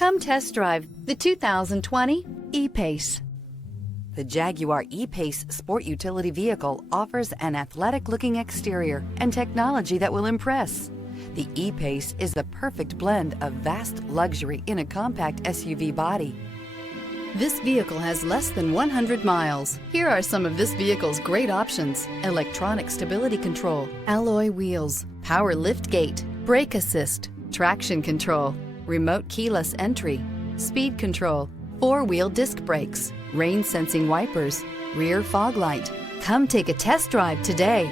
Come test drive the 2020 E-PACE. The Jaguar E-PACE sport utility vehicle offers an athletic-looking exterior and technology that will impress. The E-PACE is the perfect blend of vast luxury in a compact SUV body. This vehicle has less than 100 miles. Here are some of this vehicle's great options: electronic stability control, alloy wheels, power liftgate, brake assist, traction control, remote keyless entry, speed control, four-wheel disc brakes, rain sensing wipers, rear fog light. Come take a test drive today.